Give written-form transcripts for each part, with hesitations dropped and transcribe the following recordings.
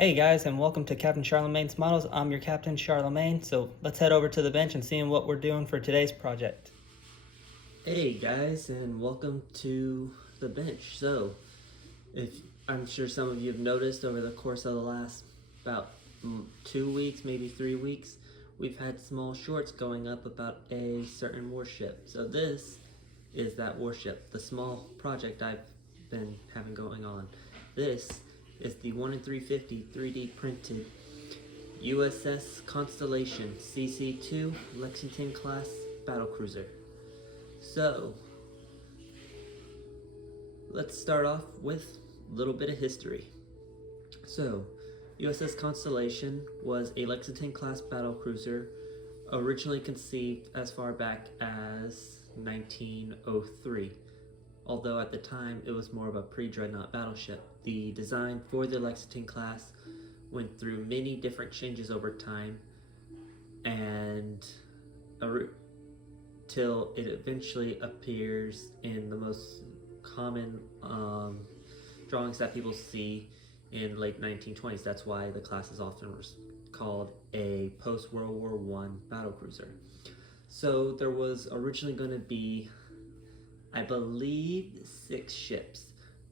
Hey guys, and welcome to Captain Charlemagne's Models. I'm your Captain Charlemagne, so let's head over to the bench and see what we're doing for today's project. Hey guys, and welcome to the bench. So, if I'm sure some of you have noticed over the course of the last about 2 weeks, maybe 3 weeks, we've had small shorts going up about a certain warship. So this is that warship, the small project I've been having going on. This is the 1 in 350 3D printed USS Constellation CC-2 Lexington class battlecruiser. So, let's start off with a little bit of history. So, USS Constellation was a Lexington class battlecruiser originally conceived as far back as 1903. Although at the time it was more of a pre-dreadnought battleship. The design for the Lexington class went through many different changes over time, and till it eventually appears in the most common drawings that people see in late 1920s. That's why the class is often called a post-World War I battlecruiser. So there was originally going to be, I believe, 6 ships.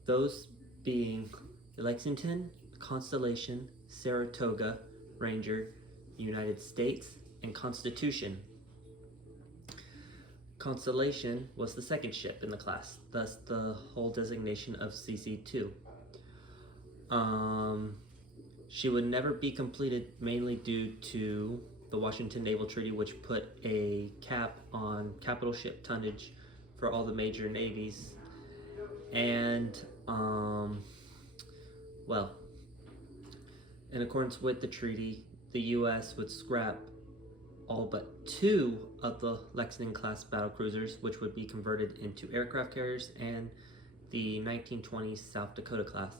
Those being the Lexington, Constellation, Saratoga, Ranger, United States, and Constitution. Constellation was the second ship in the class, thus the whole designation of CC-2. She would never be completed, mainly due to the Washington Naval Treaty, which put a cap on capital ship tonnage for all the major navies. And, well, in accordance with the treaty, the U.S. would scrap all but 2 of the Lexington class battlecruisers, which would be converted into aircraft carriers, and the 1920 South Dakota class.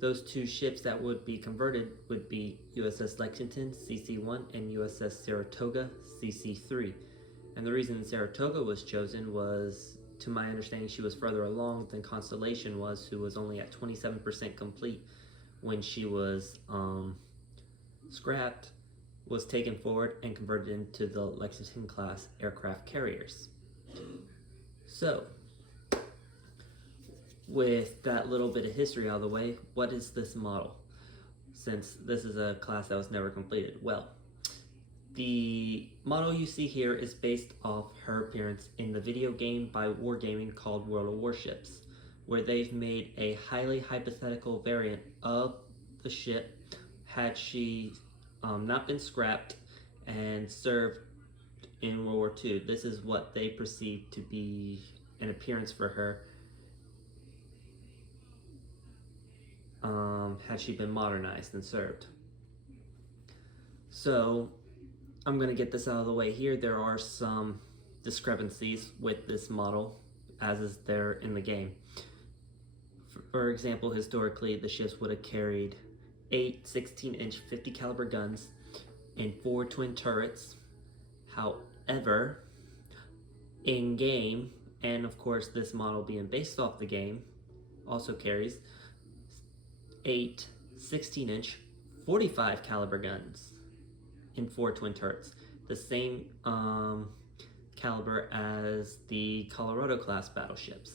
Those 2 ships that would be converted would be USS Lexington, CC-1, and USS Saratoga, CC-3. And the reason Saratoga was chosen was, to my understanding, she was further along than Constellation was, who was only at 27% complete when she was scrapped, was taken forward and converted into the Lexington class aircraft carriers. So, with that little bit of history out of the way, what is this model? Since this is a class that was never completed. Well, the model you see here is based off her appearance in the video game by Wargaming called World of Warships, where they've made a highly hypothetical variant of the ship had she not been scrapped and served in World War II. This is what they perceive to be an appearance for her had she been modernized and served. So I'm going to get this out of the way here. There are some discrepancies with this model, as is there in the game. For example, historically, the ships would have carried 8 16-inch 50 caliber guns and 4 twin turrets. However, in game, and of course this model being based off the game, also carries 8 16-inch 45 caliber guns and 4 twin turrets, the same caliber as the Colorado class battleships.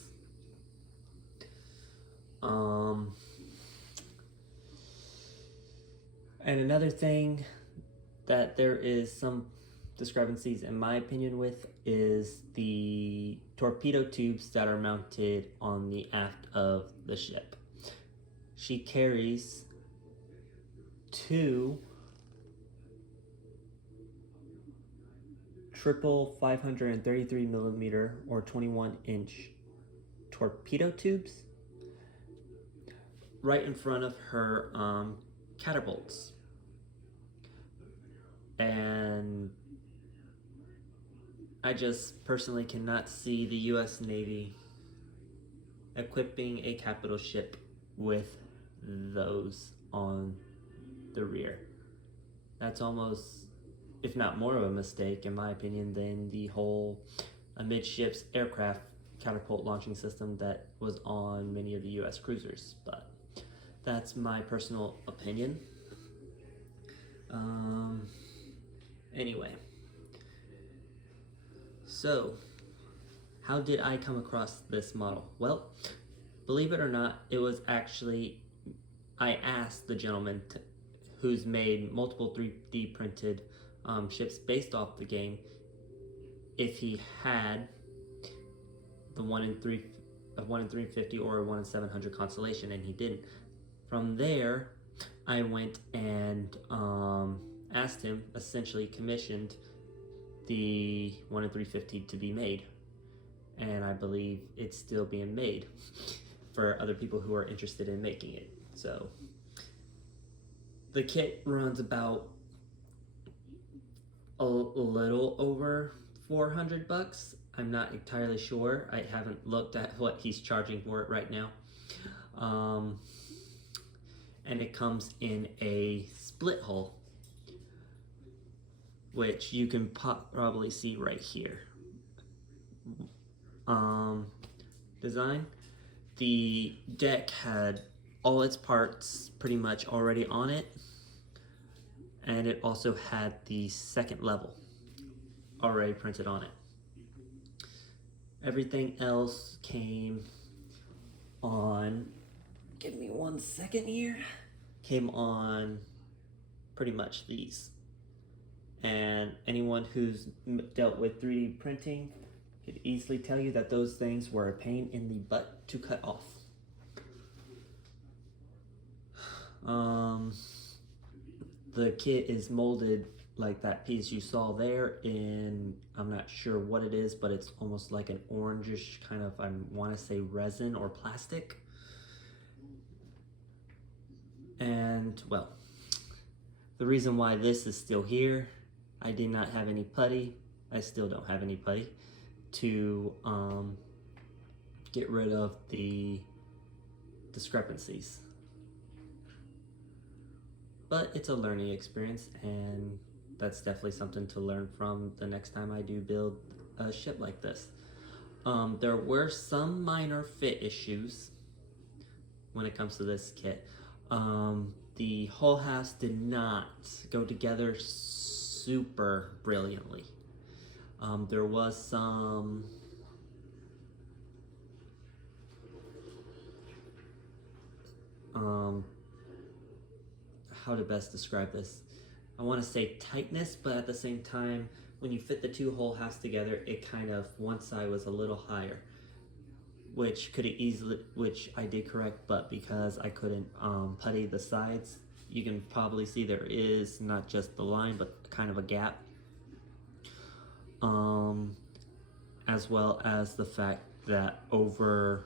And another thing that there is some discrepancies in my opinion with is the torpedo tubes that are mounted on the aft of the ship. She carries 2 triple 533 millimeter or 21-inch torpedo tubes right in front of her catapults. And I just personally cannot see the US Navy equipping a capital ship with those on the rear. That's almost, if not more of a mistake in my opinion, than the whole amidships aircraft catapult launching system that was on many of the US cruisers. But that's my personal opinion. Anyway, so how did I come across this model? Well, believe it or not, it was actually, I asked the gentleman who's made multiple 3D printed ships based off the game if he had the 1 in 350 or a 1 in 700 Constellation, and he didn't. From there, I went and asked him, essentially commissioned the 1 in 350 to be made, and I believe it's still being made for other people who are interested in making it. So the kit runs about a little over $400. I'm not entirely sure. I haven't looked at what he's charging for it right now. And it comes in a split hull, which you can probably see right here. Design. The deck had all its parts pretty much already on it, and it also had the second level already printed on it. Everything else came on, give me 1 second here, came on pretty much these. And anyone who's dealt with 3D printing could easily tell you that those things were a pain in the butt to cut off. The kit is molded like that piece you saw there in, I'm not sure what it is, but it's almost like an orangish kind of, I want to say resin or plastic. And well, the reason why this is still here, I did not have any putty, I still don't have any putty to get rid of the discrepancies. But it's a learning experience, and that's definitely something to learn from the next time I do build a ship like this. There were some minor fit issues when it comes to this kit. The hull halves did not go together super brilliantly. There was some how to best describe this? I want to say tightness, but at the same time, when you fit the two hull halves together, it kind of, one side was a little higher, which I did correct, but because I couldn't putty the sides, you can probably see there is not just the line, but kind of a gap. As well as the fact that over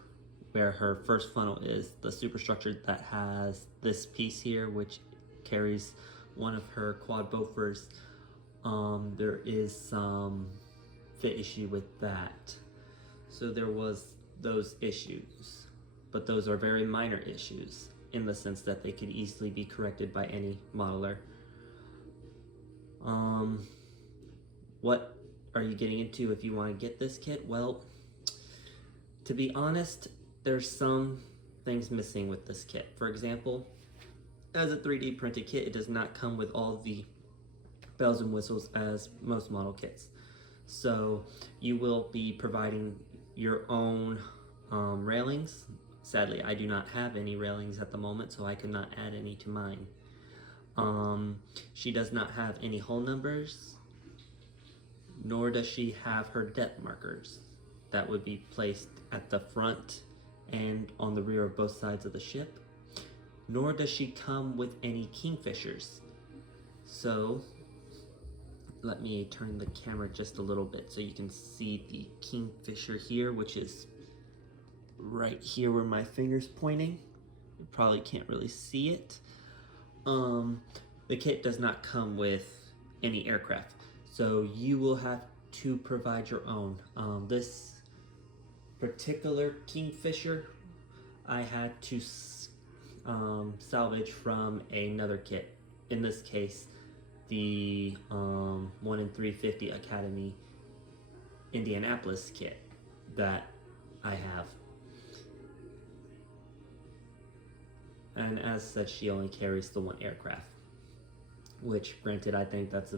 where her first funnel is, the superstructure that has this piece here, which carries one of her quad bofors, there is some fit issue with that. So there was those issues, but those are very minor issues in the sense that they could easily be corrected by any modeler. What are you getting into if you want to get this kit? Well, to be honest, there's some things missing with this kit. For example, as a 3D printed kit, it does not come with all the bells and whistles as most model kits. So you will be providing your own railings. Sadly, I do not have any railings at the moment, so I could not add any to mine. She does not have any hull numbers, nor does she have her depth markers that would be placed at the front and on the rear of both sides of the ship, nor does she come with any kingfishers. So let me turn the camera just a little bit so you can see the kingfisher here, which is right here where my finger's pointing. You probably can't really see it. The kit does not come with any aircraft, so you will have to provide your own. This particular kingfisher I had to salvage from another kit. In this case, the 1 in 350 Academy Indianapolis kit that I have. and as such, she only carries the one aircraft. Which, granted, I think that's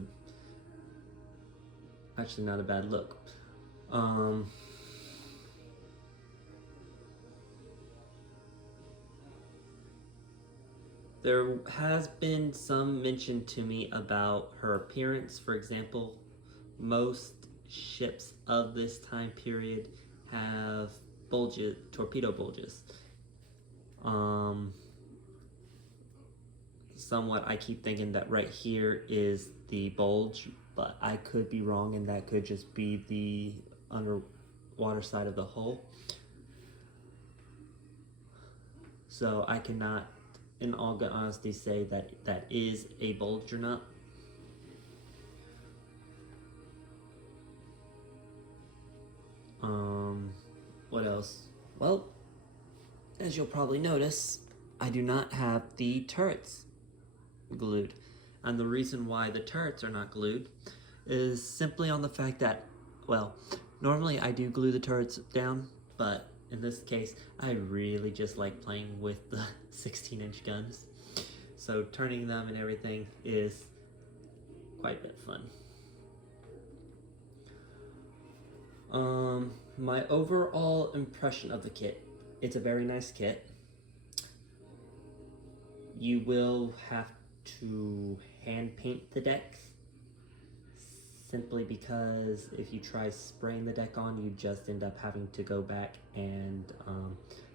actually not a bad look. There has been some mention to me about her appearance. For example, most ships of this time period have bulges, torpedo bulges. Somewhat, I keep thinking that right here is the bulge, but I could be wrong, and that could just be the underwater side of the hull. So I cannot, in all good honesty, say that that is a bulge or not. What else? Well, as you'll probably notice, I do not have the turrets glued. And the reason why the turrets are not glued is simply on the fact that, well, normally I do glue the turrets down, but in this case, I really just like playing with the 16-inch guns. So turning them and everything is quite a bit fun. My overall impression of the kit, it's a very nice kit. You will have to hand paint the decks, simply because if you try spraying the deck on, you just end up having to go back and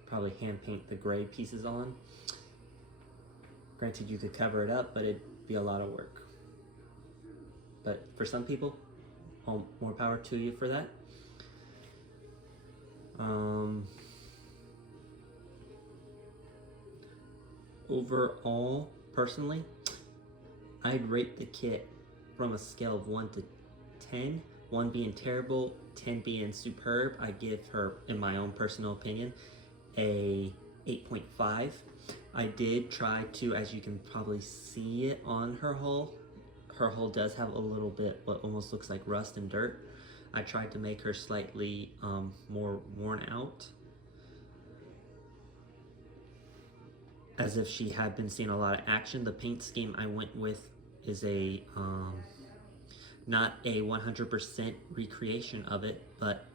probably hand paint the gray pieces on. Granted, you could cover it up, but it'd be a lot of work. But for some people, more power to you for that. Overall, personally, I'd rate the kit from a scale of 1 to 10, 1 being terrible, 10 being superb. I give her, in my own personal opinion, a 8.5. I did try to, as you can probably see it on her hull does have a little bit what almost looks like rust and dirt. I tried to make her slightly more worn out, as if she had been seeing a lot of action. The paint scheme I went with is a not a 100% recreation of it, but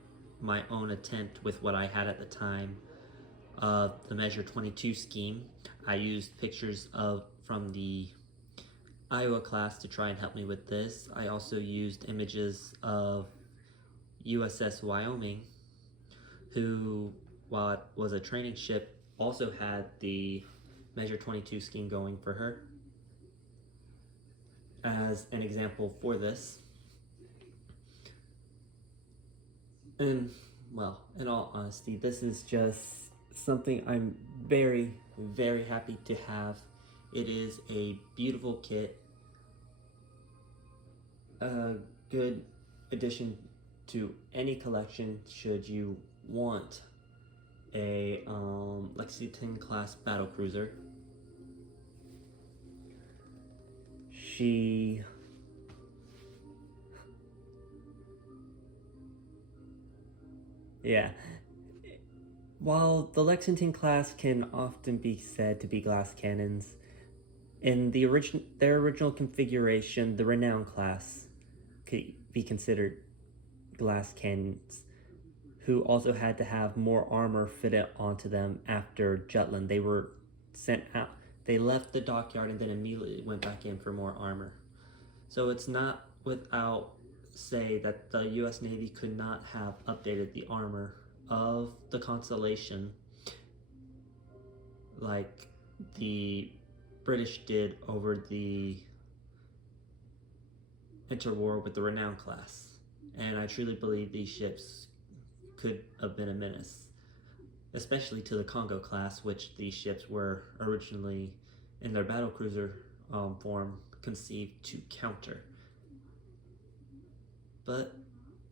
my own attempt with what I had at the time of the Measure 22 scheme. I used pictures from the Iowa class to try and help me with this. I also used images of USS Wyoming, who, while it was a training ship, also had the Measure 22 scheme going for her as an example for this. And, well, in all honesty, this is just something I'm very, very happy to have. It is a beautiful kit, a good addition to any collection should you want a Lexington class battlecruiser. Yeah. While the Lexington class can often be said to be glass cannons, in their original configuration, the Renown class could be considered glass cannons, who also had to have more armor fitted onto them after Jutland. They were sent out. They left the dockyard and then immediately went back in for more armor. So it's not without say that the US Navy could not have updated the armor of the Constellation like the British did over the interwar with the Renown class. And I truly believe these ships could have been a menace, especially to the Congo class, which these ships were originally in their battlecruiser form conceived to counter. But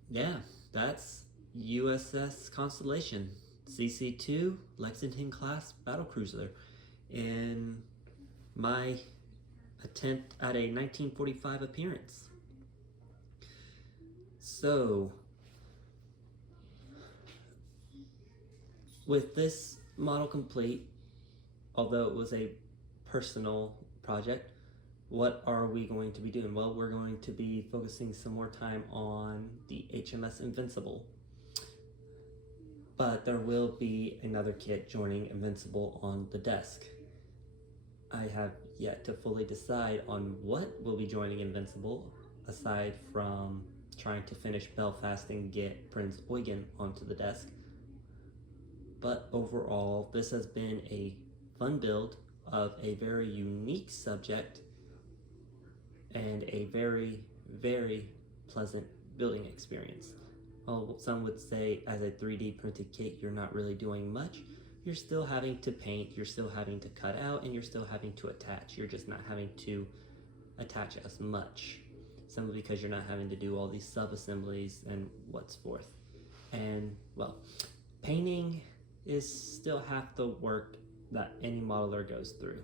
yeah, that's USS Constellation, CC-2 Lexington class battlecruiser, in my attempt at a 1945 appearance. So, with this model complete, although it was a personal project, what are we going to be doing? Well, we're going to be focusing some more time on the HMS Invincible. But there will be another kit joining Invincible on the desk. I have yet to fully decide on what will be joining Invincible, aside from trying to finish Belfast and get Prince Eugen onto the desk. But overall, this has been a fun build of a very unique subject and a very, very pleasant building experience. Well, some would say as a 3D printed kit, you're not really doing much. You're still having to paint, you're still having to cut out, and you're still having to attach. You're just not having to attach as much. Simply because you're not having to do all these sub-assemblies and what's forth. And, well, painting is still half the work that any modeler goes through.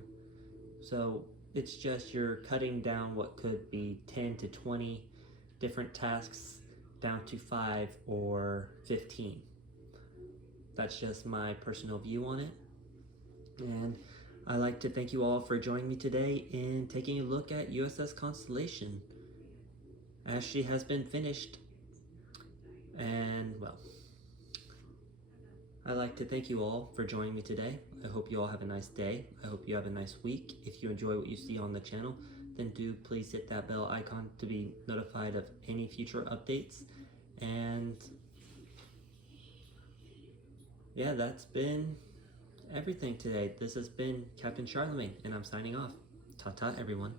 So it's just you're cutting down what could be 10 to 20 different tasks down to 5 or 15. That's just my personal view on it. And I'd like to thank you all for joining me today in taking a look at USS Constellation, as she has been finished. And, well, I'd like to thank you all for joining me today. I hope you all have a nice day. I hope you have a nice week. If you enjoy what you see on the channel, then do please hit that bell icon to be notified of any future updates. And yeah, that's been everything today. This has been Captain Charlemagne, and I'm signing off. Ta-ta, everyone.